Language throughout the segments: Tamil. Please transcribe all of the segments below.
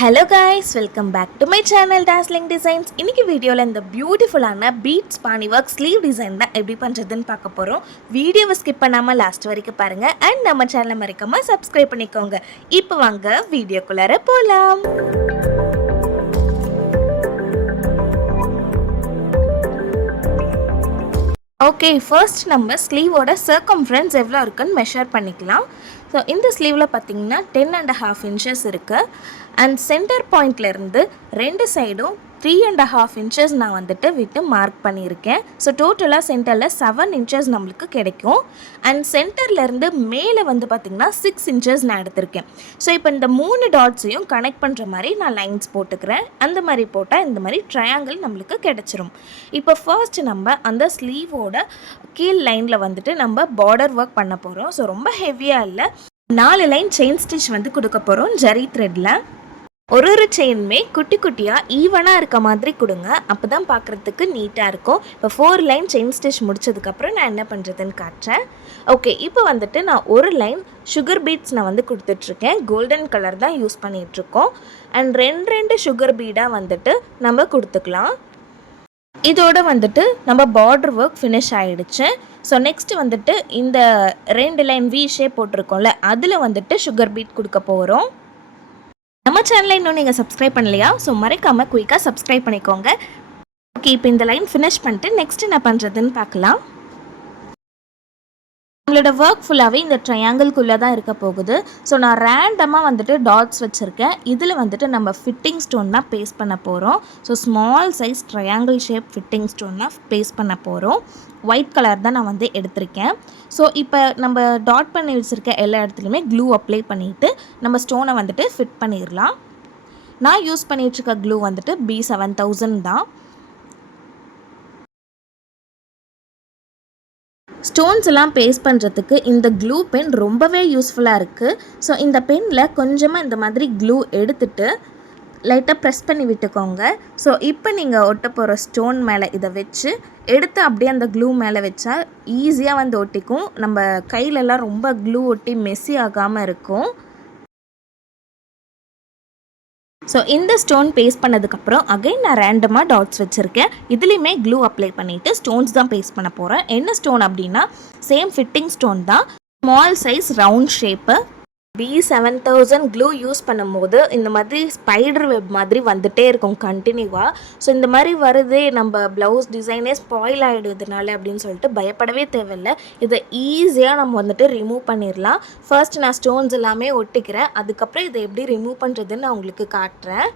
Hello guys, welcome back to my channel Dazzling Designs. இன்னைக்கு வீடியோல இந்த பியூட்டிஃபுல்லான பீட்ஸ் பானி ஒர்க் ஸ்லீவ் டிசைன் தான் எப்படி பண்றதுன்னு பார்க்க போறோம். வீடியோவை ஸ்கிப் பண்ணாம லாஸ்ட் வரைக்கும் பாருங்க and நம்ம சேனலை மறக்காம சப்ஸ்கிரைப் பண்ணிக்கோங்க. இப்போ வாங்க வீடியோக்குள்ளார போலாம். ஓகே, ஃபர்ஸ்ட் நம்ம ஸ்லீவோட சர்க்கம்ஃபரன்ஸ் எவ்வளோ இருக்குன்னு மெஷர் பண்ணிக்கலாம். ஸோ இந்த ஸ்லீவில் பார்த்தீங்கன்னா 10.5 inches இருக்குது அண்ட் சென்டர் பாயிண்ட்லேருந்து ரெண்டு சைடும் 3.5 inches நான் வந்துட்டு விட்டு மார்க் பண்ணியிருக்கேன். ஸோ டோட்டலாக சென்டரில் 7 inches நம்மளுக்கு கிடைக்கும். அண்ட் சென்டர்லேருந்து மேலே வந்து பார்த்திங்கன்னா 6 inches நான் எடுத்திருக்கேன். ஸோ இப்போ இந்த 3 டாட்ஸையும் கனெக்ட் பண்ணுற மாதிரி நான் லைன்ஸ் போட்டுக்கிறேன். அந்த மாதிரி போட்டால் இந்த மாதிரி ட்ரையாங்கிள் நம்மளுக்கு கிடச்சிரும். இப்போ ஃபர்ஸ்ட் நம்ம அந்த ஸ்லீவோட கீழ் லைனில் வந்துட்டு நம்ம பார்டர் ஒர்க் பண்ண போகிறோம். ஸோ ரொம்ப ஹெவியாக இல்லை, 4 லைன் செயின் ஸ்டிச் வந்து கொடுக்க போகிறோம் ஜரி த்ரெட்டில். ஒரு செயினுமே குட்டி குட்டியாக ஈவனாக இருக்க மாதிரி கொடுங்க, அப்போ தான் பார்க்குறதுக்கு நீட்டாக இருக்கும். இப்போ 4 லைன் செயின் ஸ்டிச் முடிச்சதுக்கப்புறம் நான் என்ன பண்ணுறதுன்னு காட்டுறேன். ஓகே, இப்போ வந்துட்டு நான் ஒரு லைன் சுகர் பீட்ஸ் நான் வந்து கொடுத்துட்ருக்கேன். கோல்டன் கலர் தான் யூஸ் பண்ணிகிட்ருக்கோம். அண்ட் ரெண்டு சுகர் பீடாக வந்துட்டு நம்ம கொடுத்துக்கலாம். இதோட வந்துட்டு நம்ம பார்டர் ஒர்க் ஃபினிஷ் ஆகிடுச்சு. ஸோ நெக்ஸ்ட் வந்துட்டு இந்த 2 லைன் வி ஷேப் போட்டிருக்கோம்ல, அதில் வந்துட்டு சுகர் பீட் கொடுக்க போகிறோம். நம்ம சேனலை இன்னும் நீங்கள் சப்ஸ்கிரைப் பண்ணலையா? ஸோ மறக்காமல் குயிக்காக சப்ஸ்கிரைப் பண்ணிக்கோங்க. ஓகே, இப்போ இந்த லைன் ஃபினிஷ் பண்ணிட்டு நெக்ஸ்ட் என்ன பண்ணுறதுன்னு பார்க்கலாம். நம்மளோட ஒர்க் ஃபுல்லாகவே இந்த ட்ரையாங்கிள்குள்ளே தான் இருக்க போகுது. ஸோ நான் ரேண்டமாக வந்துட்டு டாட்ஸ் வச்சுருக்கேன். இதில் வந்துட்டு நம்ம ஃபிட்டிங் ஸ்டோன் தான் பேஸ்ட் பண்ண போகிறோம். So small size triangle shape fitting stone தான் பேஸ்ட் பண்ண போகிறோம். ஒயிட் கலர் தான் நான் வந்து எடுத்திருக்கேன். ஸோ இப்போ நம்ம டாட் பண்ணி வச்சுருக்க எல்லா இடத்துலையுமே க்ளூ அப்ளை பண்ணிவிட்டு நம்ம ஸ்டோனை வந்துட்டு ஃபிட் பண்ணிடலாம். நான் யூஸ் பண்ணிகிட்ருக்க க்ளூ வந்துட்டு B7000 தான். ஸ்டோன்ஸ் எல்லாம் பேஸ்ட் பண்ணுறதுக்கு இந்த க்ளூ பென் ரொம்பவே யூஸ்ஃபுல்லாக இருக்குது. ஸோ இந்த பெனில் கொஞ்சமாக இந்த மாதிரி க்ளூ எடுத்துட்டு லைட்டாக ப்ரெஸ் பண்ணி விட்டுக்கோங்க. ஸோ இப்போ நீங்கள் ஒட்ட போகிற ஸ்டோன் மேலே இதை வச்சு எடுத்து அப்படியே அந்த க்ளூ மேலே வச்சா ஈஸியாக வந்து ஒட்டிக்கும். நம்ம கையிலலாம் ரொம்ப க்ளூ ஒட்டி மெஸ்ஸி ஆகாமல் இருக்கும். ஸோ இந்த ஸ்டோன் பேஸ்ட் பண்ணதுக்கப்புறம் அகைன் நான் ரேண்டமாக டாட்ஸ் வச்சுருக்கேன். இதுலேயுமே க்ளூ அப்ளை பண்ணிவிட்டு ஸ்டோன்ஸ் தான் பேஸ்ட் பண்ண போகிறேன். என்ன ஸ்டோன் அப்படின்னா சேம் ஃபிட்டிங் ஸ்டோன் தான், small size round shape. B7000 clue use பண்ணும்போது இந்த மாதிரி ஸ்பைடர் வெப் மாதிரி வந்துகிட்டே இருக்கும் கண்டினியூவாக. ஸோ இந்த மாதிரி வருது, நம்ம ப்ளவுஸ் டிசைனே ஸ்பாயில் ஆகிடுறதுனால அப்படின்னு சொல்லிட்டு பயப்படவே தேவையில்லை. இதை ஈஸியாக நம்ம வந்துட்டு ரிமூவ் பண்ணிடலாம். ஃபர்ஸ்ட் நான் ஸ்டோன்ஸ் எல்லாமே ஒட்டிக்கிறேன், அதுக்கப்புறம் இதை எப்படி ரிமூவ் பண்ணுறதுன்னு நான் உங்களுக்கு காட்டுறேன்.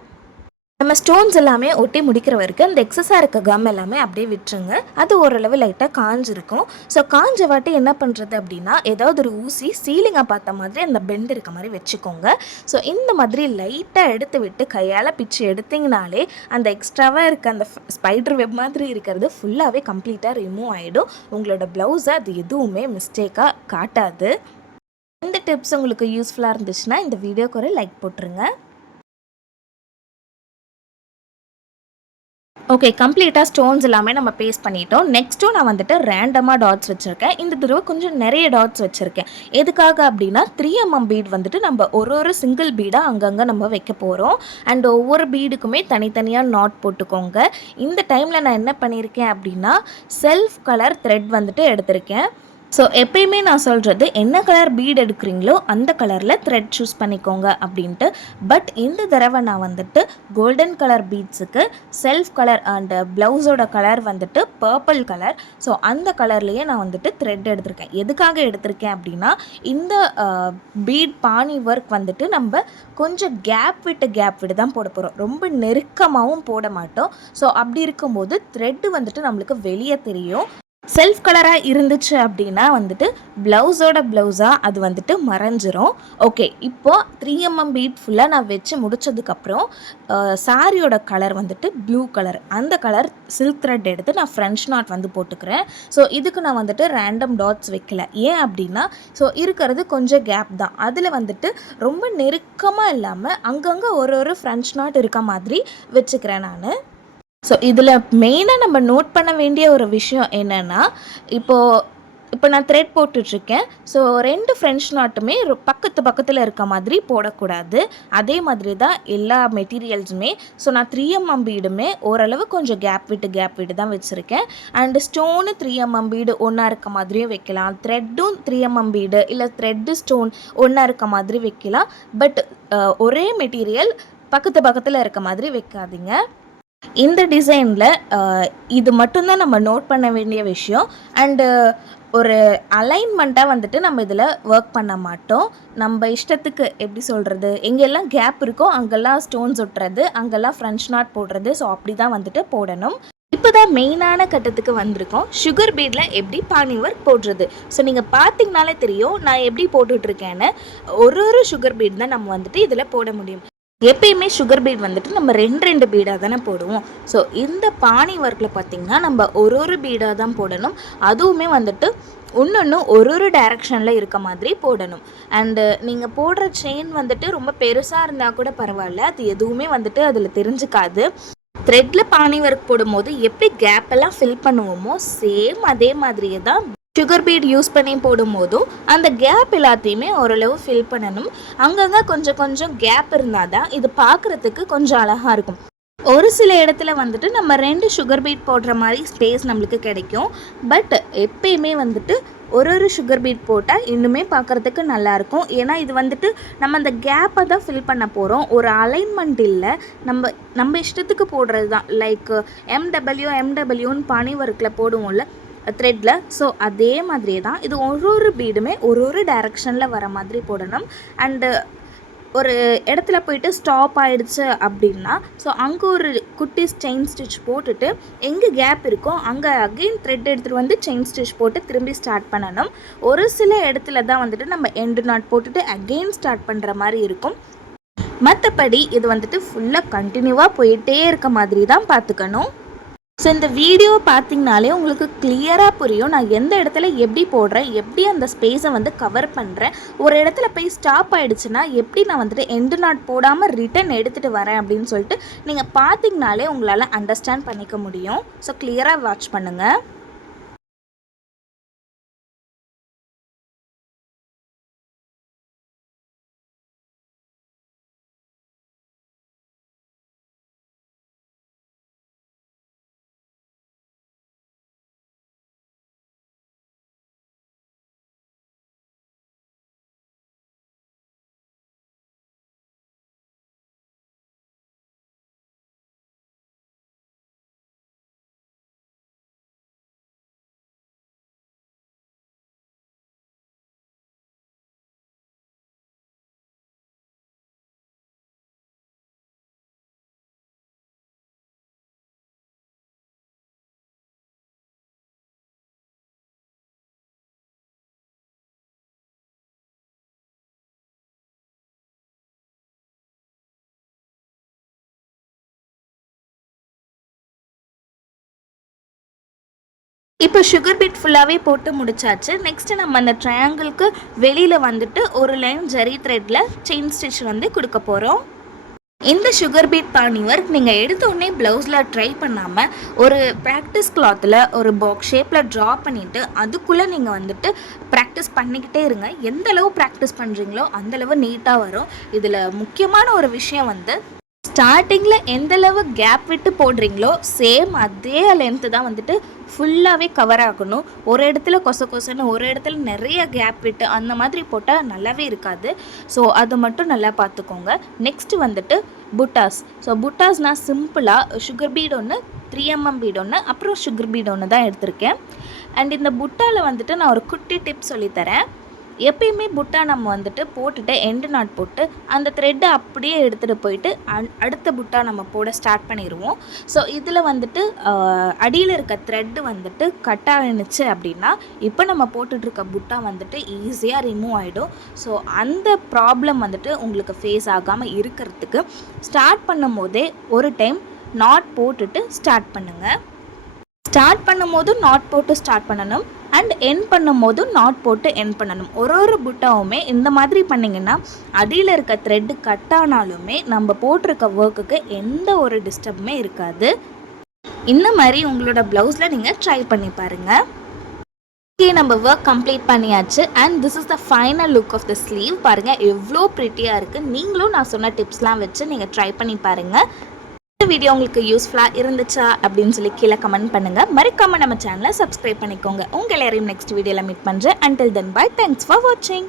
நம்ம ஸ்டோன்ஸ் எல்லாமே ஒட்டி முடிக்கிற வரைக்கும் அந்த எக்ஸஸாக இருக்க கம் எல்லாமே அப்படியே விட்டுருங்க. அது ஓரளவு லைட்டாக காஞ்சிருக்கும். ஸோ காஞ்ச வாட்டி என்ன பண்ணுறது அப்படின்னா, ஏதாவது ஒரு ஊசி சீலிங்காக பார்த்த மாதிரி அந்த பெண்ட் இருக்க மாதிரி வச்சுக்கோங்க. ஸோ இந்த மாதிரி லைட்டாக எடுத்து விட்டு கையால் பிச்சு எடுத்திங்கனாலே அந்த எக்ஸ்ட்ராவாக இருக்க அந்த ஸ்பைடர் வெப் மாதிரி இருக்கிறது ஃபுல்லாகவே கம்ப்ளீட்டாக ரிமூவ் ஆகிடும். உங்களோட ப்ளவுஸை அது எதுவுமே மிஸ்டேக்காக காட்டாது. இந்த டிப்ஸ் உங்களுக்கு யூஸ்ஃபுல்லாக இருந்துச்சுன்னா இந்த வீடியோக்கு ஒரு லைக் போட்டுருங்க. ஓகே, கம்ப்ளீட்டாக ஸ்டோன்ஸ் எல்லாமே நம்ம பேஸ்ட் பண்ணிட்டோம். நெக்ஸ்ட்டும் நான் வந்துட்டு ரேண்டமாக டாட்ஸ் வச்சுருக்கேன். இந்த தடவை கொஞ்சம் நிறைய டாட்ஸ் வச்சுருக்கேன். எதுக்காக அப்படின்னா 3mm பீட் வந்துட்டு நம்ம ஒரு சிங்கிள் பீடாக அங்கங்கே நம்ம வைக்க போகிறோம். அண்ட் ஒவ்வொரு பீடுக்குமே தனித்தனியாக நாட் போட்டுக்கோங்க. இந்த டைமில் நான் என்ன பண்ணியிருக்கேன் அப்படின்னா செல்ஃப் கலர் த்ரெட் வந்துட்டு எடுத்திருக்கேன். ஸோ எப்பயுமே நான் சொல்கிறது, என்ன கலர் பீட் எடுக்கிறீங்களோ அந்த கலரில் த்ரெட் சூஸ் பண்ணிக்கோங்க அப்படின்ட்டு. பட் இந்த தடவை நான் வந்துட்டு கோல்டன் கலர் பீட்ஸுக்கு செல்ஃப் கலர் அண்ட் ப்ளவுஸோட கலர் வந்துட்டு பர்பிள் கலர். ஸோ அந்த கலர்லேயே நான் வந்துட்டு த்ரெட் எடுத்திருக்கேன். எதுக்காக எடுத்திருக்கேன் அப்படின்னா, இந்த பீட் பானி ஒர்க் வந்துட்டு நம்ம கொஞ்சம் கேப் விட்டு தான் போட போகிறோம், ரொம்ப நெருக்கமாகவும் போட மாட்டோம். ஸோ அப்படி இருக்கும்போது த்ரெட்டு வந்துட்டு நம்மளுக்கு வெளியே தெரியும். செல்ஃப் கலராக இருந்துச்சு அப்படின்னா வந்துட்டு ப்ளவுஸாக அது வந்துட்டு மறைஞ்சிரும். ஓகே, இப்போது 3mm பீட் ஃபுல்லாக நான் வச்சு முடித்ததுக்கப்புறம் சாரியோட கலர் வந்துட்டு ப்ளூ கலர், அந்த கலர் சில்க் த்ரெட் எடுத்து நான் ஃப்ரெஞ்ச் நாட் வந்து போட்டுக்கிறேன். ஸோ இதுக்கு நான் வந்துட்டு ரேண்டம் டாட்ஸ் வைக்கல. ஏன் அப்படின்னா, ஸோ இருக்கிறது கொஞ்சம் கேப் தான், அதில் வந்துட்டு ரொம்ப நெருக்கமாக இல்லாமல் அங்கங்கே ஒரு ஃப்ரெஞ்ச் நாட் இருக்க மாதிரி வச்சுக்கிறேன் நான். ஸோ இதில் மெயினாக நம்ம நோட் பண்ண வேண்டிய ஒரு விஷயம் என்னென்னா, இப்போது இப்போ நான் த்ரெட் போட்டுட்ருக்கேன். ஸோ 2 ஃப்ரெஞ்ச் நாட்டுமே பக்கத்தில் இருக்க மாதிரி போடக்கூடாது. அதே மாதிரி தான் எல்லா மெட்டீரியல்ஸுமே. ஸோ நான் 3mm பீடுமே ஓரளவு கொஞ்சம் கேப் விட்டு தான் வச்சுருக்கேன். அண்டு ஸ்டோனு 3mm பீடு ஒன்றா இருக்க மாதிரியும் வைக்கலாம். த்ரெட்டும் 3mm பீடு இல்லை த்ரெட்டு ஸ்டோன் ஒன்றா இருக்க மாதிரி வைக்கலாம். பட் ஒரே மெட்டீரியல் பக்கத்தில் இருக்க மாதிரி வைக்காதீங்க. இந்த டிசைனில் இது மட்டும்தான் நம்ம நோட் பண்ண வேண்டிய விஷயம். அண்டு ஒரு அலைன்மெண்ட்டாக வந்துட்டு நம்ம இதில் ஒர்க் பண்ண மாட்டோம். நம்ம இஷ்டத்துக்கு எப்படி சொல்கிறது, எங்கெல்லாம் கேப் இருக்கோ அங்கெல்லாம் ஸ்டோன்ஸ் ஒட்டுறது, அங்கெல்லாம் ஃப்ரெஞ்ச் நாட் போடுறது. ஸோ அப்படி தான் வந்துட்டு போடணும். இப்போ தான் மெயினான கட்டத்துக்கு வந்திருக்கோம். சுகர் பீடில் எப்படி பானி ஒர்க் போடுறது. ஸோ நீங்கள் பார்த்தீங்கனாலே தெரியும் நான் எப்படி போட்டுட்ருக்கேன்னு. ஒரு சுகர் பீட் தான் நம்ம வந்துட்டு இதில் போட முடியும். எப்பயுமே சுகர் பீட் வந்துட்டு நம்ம 2 பீடாக தானே போடுவோம். ஸோ இந்த பானி ஒர்க்கில் பார்த்திங்கன்னா நம்ம ஒரு பீடாக தான் போடணும். அதுவுமே வந்துட்டு ஒன்று ஒரு டைரெக்ஷனில் இருக்க மாதிரி போடணும். அண்டு நீங்கள் போடுற செயின் வந்துட்டு ரொம்ப பெருசாக இருந்தால் கூட பரவாயில்ல, அது எதுவுமே வந்துட்டு அதில் தெரிஞ்சுக்காது. த்ரெட்டில் பானி ஒர்க் போடும்போது எப்படி கேப்பெல்லாம் ஃபில் பண்ணுவோமோ சேம் அதே மாதிரியே தான் சுகர் பீட் யூஸ் பண்ணி போடும்போதும் அந்த கேப் எல்லாத்தையுமே ஓரளவு ஃபில் பண்ணணும். அங்கங்கே கொஞ்சம் கேப் இருந்தால் தான் இது பார்க்குறதுக்கு கொஞ்சம் அழகாக இருக்கும். ஒரு சில இடத்துல வந்துட்டு நம்ம 2 சுகர் பீட் போடுற மாதிரி ஸ்பேஸ் நம்மளுக்கு கிடைக்கும். பட் எப்பயுமே வந்துட்டு ஒரு சுகர் பீட் போட்டால் இன்னுமே பார்க்குறதுக்கு நல்லாயிருக்கும். ஏன்னா இது வந்துட்டு நம்ம அந்த கேப்பை தான் ஃபில் பண்ண போகிறோம். ஒரு அலைன்மெண்ட் இல்லை, நம்ம இஷ்டத்துக்கு போடுறது தான். லைக் எம்டபிள்யூன்னு பானி ஒர்க்கில் போடுவோம்ல த்ரெட்டில். ஸோ அதே மாதிரியே தான் இது ஒரு பீடுமே ஒரு டைரெக்ஷனில் வர மாதிரி போடணும். அண்டு ஒரு இடத்துல போயிட்டு ஸ்டாப் ஆகிடுச்சு அப்படின்னா ஸோ அங்கே ஒரு குட்டி செயின் ஸ்டிச் போட்டுட்டு எங்கே கேப் இருக்கோ அங்கே அகெயின் த்ரெட் எடுத்துகிட்டு வந்து செயின் ஸ்டிச் போட்டு திரும்பி ஸ்டார்ட் பண்ணணும். ஒரு சில இடத்துல தான் வந்துட்டு நம்ம எண்டு நாட் போட்டுட்டு அகெயின் ஸ்டார்ட் பண்ணுற மாதிரி இருக்கும். மற்றபடி இது வந்துட்டு ஃபுல்லாக கண்டினியூவாக போயிட்டே இருக்க மாதிரி தான் பார்த்துக்கணும். ஸோ இந்த வீடியோ பார்த்திங்கனாலே உங்களுக்கு கிளியராக புரியும் நான் எந்த இடத்துல எப்படி போடுறேன், எப்படி அந்த ஸ்பேஸை வந்து கவர் பண்ணுறேன். ஒரு இடத்துல போய் ஸ்டாப் ஆகிடுச்சுன்னா எப்படி நான் வந்துட்டு எண்டு நாட் போடாமல் ரிட்டன் எடுத்துகிட்டு வரேன் அப்படின்னு சொல்லிட்டு நீங்கள் பார்த்திங்கனாலே உங்களால் அண்டர்ஸ்டாண்ட் பண்ணிக்க முடியும். ஸோ கிளியராக வாட்ச் பண்ணுங்கள். இப்போ சுகர் பீட் ஃபுல்லாகவே போட்டு முடிச்சாச்சு. நெக்ஸ்ட்டு நம்ம அந்த ட்ரையாங்கிளுக்கு வெளியில் வந்துட்டு ஒரு லைன் ஜரி த்ரெட்டில் செயின் ஸ்டிச் வந்து கொடுக்க போகிறோம். இந்த சுகர் பீட் பானி ஒர்க் நீங்கள் எடுத்தோடனே ப்ளவுஸில் ட்ரை பண்ணாமல் ஒரு ப்ராக்டிஸ் கிளாத்தில் ஒரு பாக்ஸ் ஷேப்பில் ட்ரா பண்ணிவிட்டு அதுக்குள்ளே நீங்கள் வந்துட்டு ப்ராக்டிஸ் பண்ணிக்கிட்டே இருங்க. எந்தளவு ப்ராக்டிஸ் பண்ணுறீங்களோ அந்தளவு நீட்டாக வரும். இதில் முக்கியமான ஒரு விஷயம் வந்து ஸ்டார்டிங்கில் எந்தளவு கேப் விட்டு போடுறீங்களோ சேம் அதே லென்த்து தான் வந்துட்டு ஃபுல்லாகவே கவர் ஆகணும். ஒரு இடத்துல கொசன்னு ஒரு இடத்துல நிறைய கேப் விட்டு அந்த மாதிரி போட்டால் நல்லாவே இருக்காது. ஸோ அது மட்டும் நல்லா பார்த்துக்கோங்க. நெக்ஸ்ட்டு வந்துட்டு புட்டாஸ். ஸோ புட்டாஸ் நான் சிம்பிளாக சுகர் பீட் ஒன்று, 3mm பீட் ஒன்று, அப்புறம் சுகர் பீட் ஒன்று தான் எடுத்திருக்கேன். அண்ட் இந்த புட்டாவில் வந்துட்டு நான் ஒரு குட்டி டிப் சொல்லித்தரேன். எப்பயுமே புட்டா நம்ம வந்துட்டு போட்டுட்டு எண்டு நாட் போட்டு அந்த த்ரெட்டை அப்படியே எடுத்துகிட்டு போயிட்டு அடுத்த புட்டா நம்ம போட ஸ்டார்ட் பண்ணிடுவோம். ஸோ இதில் வந்துட்டு அடியில் இருக்க த்ரெட்டு வந்துட்டு கட் ஆகிடுச்சு அப்படின்னா இப்போ நம்ம போட்டுட்ருக்க புட்டா வந்துட்டு ஈஸியாக ரிமூவ் ஆகிடும். ஸோ அந்த ப்ராப்ளம் வந்துட்டு உங்களுக்கு ஃபேஸ் ஆகாமல் இருக்கிறதுக்கு ஸ்டார்ட் பண்ணும் போதே ஒரு டைம் நாட் போட்டுட்டு ஸ்டார்ட் பண்ணுங்கள். ஸ்டார்ட் பண்ணும் போதும் நாட் போட்டு ஸ்டார்ட் பண்ணணும் அண்ட் எண்ட் பண்ணும் போதும் நாட் போட்டு எண்ட் பண்ணணும். ஒரு புட்டாவுமே இந்த மாதிரி பண்ணிங்கன்னா அடியில் இருக்க த்ரெட்டு கட் ஆனாலுமே நம்ம போட்டிருக்க ஒர்க்குக்கு எந்த ஒரு டிஸ்டர்புமே இருக்காது. இந்த மாதிரி உங்களோட ப்ளவுஸில் நீங்கள் ட்ரை பண்ணி பாருங்கள். ஓகே, நம்ம ஒர்க் கம்ப்ளீட் பண்ணியாச்சு and this is the final look of the sleeve. பாருங்கள் எவ்வளோ ப்ரிட்டியாக இருக்குது. நீங்களும் நான் சொன்ன டிப்ஸ்லாம் வச்சு நீங்கள் ட்ரை பண்ணி பாருங்கள். இந்த வீடியோ உங்களுக்கு யூஸ்ஃபுல்லாக இருந்துச்சா அப்படின்னு சொல்லி கீழே கமெண்ட் பண்ணுங்கள். மறக்காமல் நம்ம சேனலை சப்ஸ்கிரைப் பண்ணிக்கோங்க. உங்கள் எல்லாரையும் நெக்ஸ்ட் வீடியோவில் மீட் பண்ணுறேன். Until then bye. Thanks for வாட்சிங்.